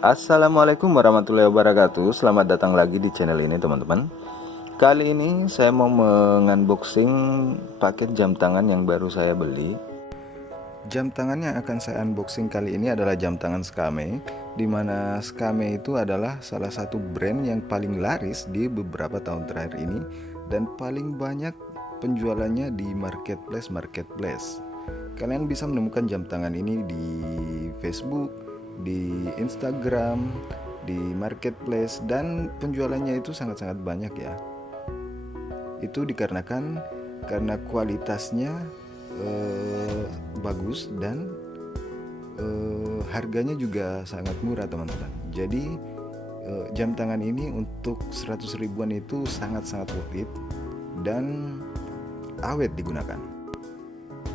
Assalamualaikum warahmatullahi wabarakatuh. Selamat datang lagi di channel ini teman-teman. Kali ini saya mau mengunboxing paket jam tangan yang baru saya beli. Jam tangan yang akan saya unboxing kali ini adalah jam tangan Skame, dimana Skame itu adalah salah satu brand yang paling laris di beberapa tahun terakhir ini dan paling banyak penjualannya di marketplace. Kalian bisa menemukan jam tangan ini di Facebook, di Instagram, di marketplace, dan penjualannya itu sangat-sangat banyak ya. Itu dikarenakan karena kualitasnya bagus dan harganya juga sangat murah teman-teman. Jadi jam tangan ini untuk 100 ribuan itu sangat-sangat worth it dan awet digunakan.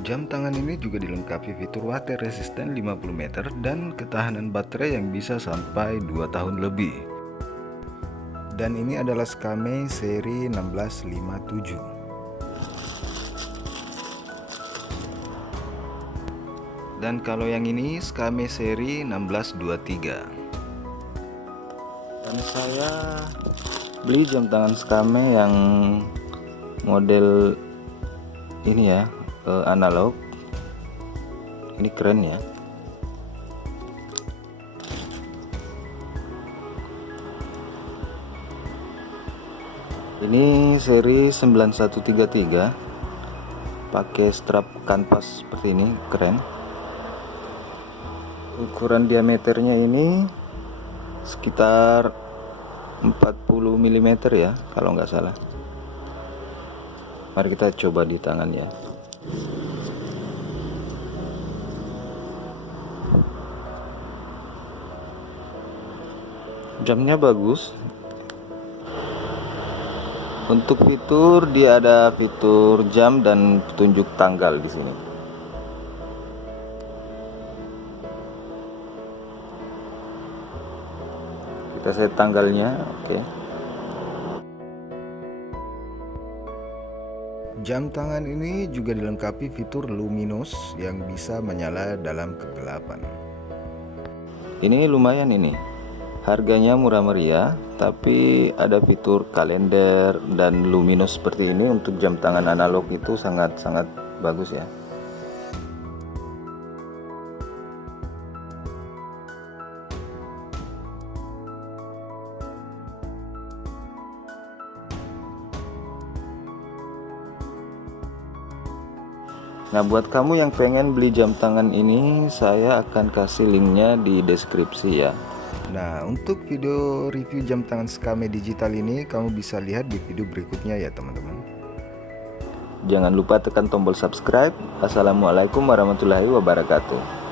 Jam tangan ini juga dilengkapi fitur water resistant 50 meter dan ketahanan baterai yang bisa sampai 2 tahun lebih. Dan ini adalah Skame seri 1657. Dan kalau yang ini Skame seri 1623. Dan saya beli jam tangan Skame yang model ini ya, analog. Ini keren ya. Ini seri 9133, pakai strap kanvas seperti ini, keren. Ukuran diameternya ini sekitar 40 mm ya, kalau nggak salah. Mari kita coba di tangan ya. Jamnya bagus. Untuk fitur, dia ada fitur jam dan petunjuk tanggal di sini. Kita set tanggalnya, oke. Jam tangan ini juga dilengkapi fitur luminous yang bisa menyala dalam kegelapan. Ini lumayan ini. Harganya murah meriah, tapi ada fitur kalender dan luminous seperti ini untuk jam tangan analog itu sangat-sangat bagus ya. Nah, buat kamu yang pengen beli jam tangan ini, saya akan kasih linknya di deskripsi ya. Nah, untuk video review jam tangan Skame digital ini kamu bisa lihat di video berikutnya ya teman-teman. Jangan lupa tekan tombol subscribe. Assalamualaikum warahmatullahi wabarakatuh.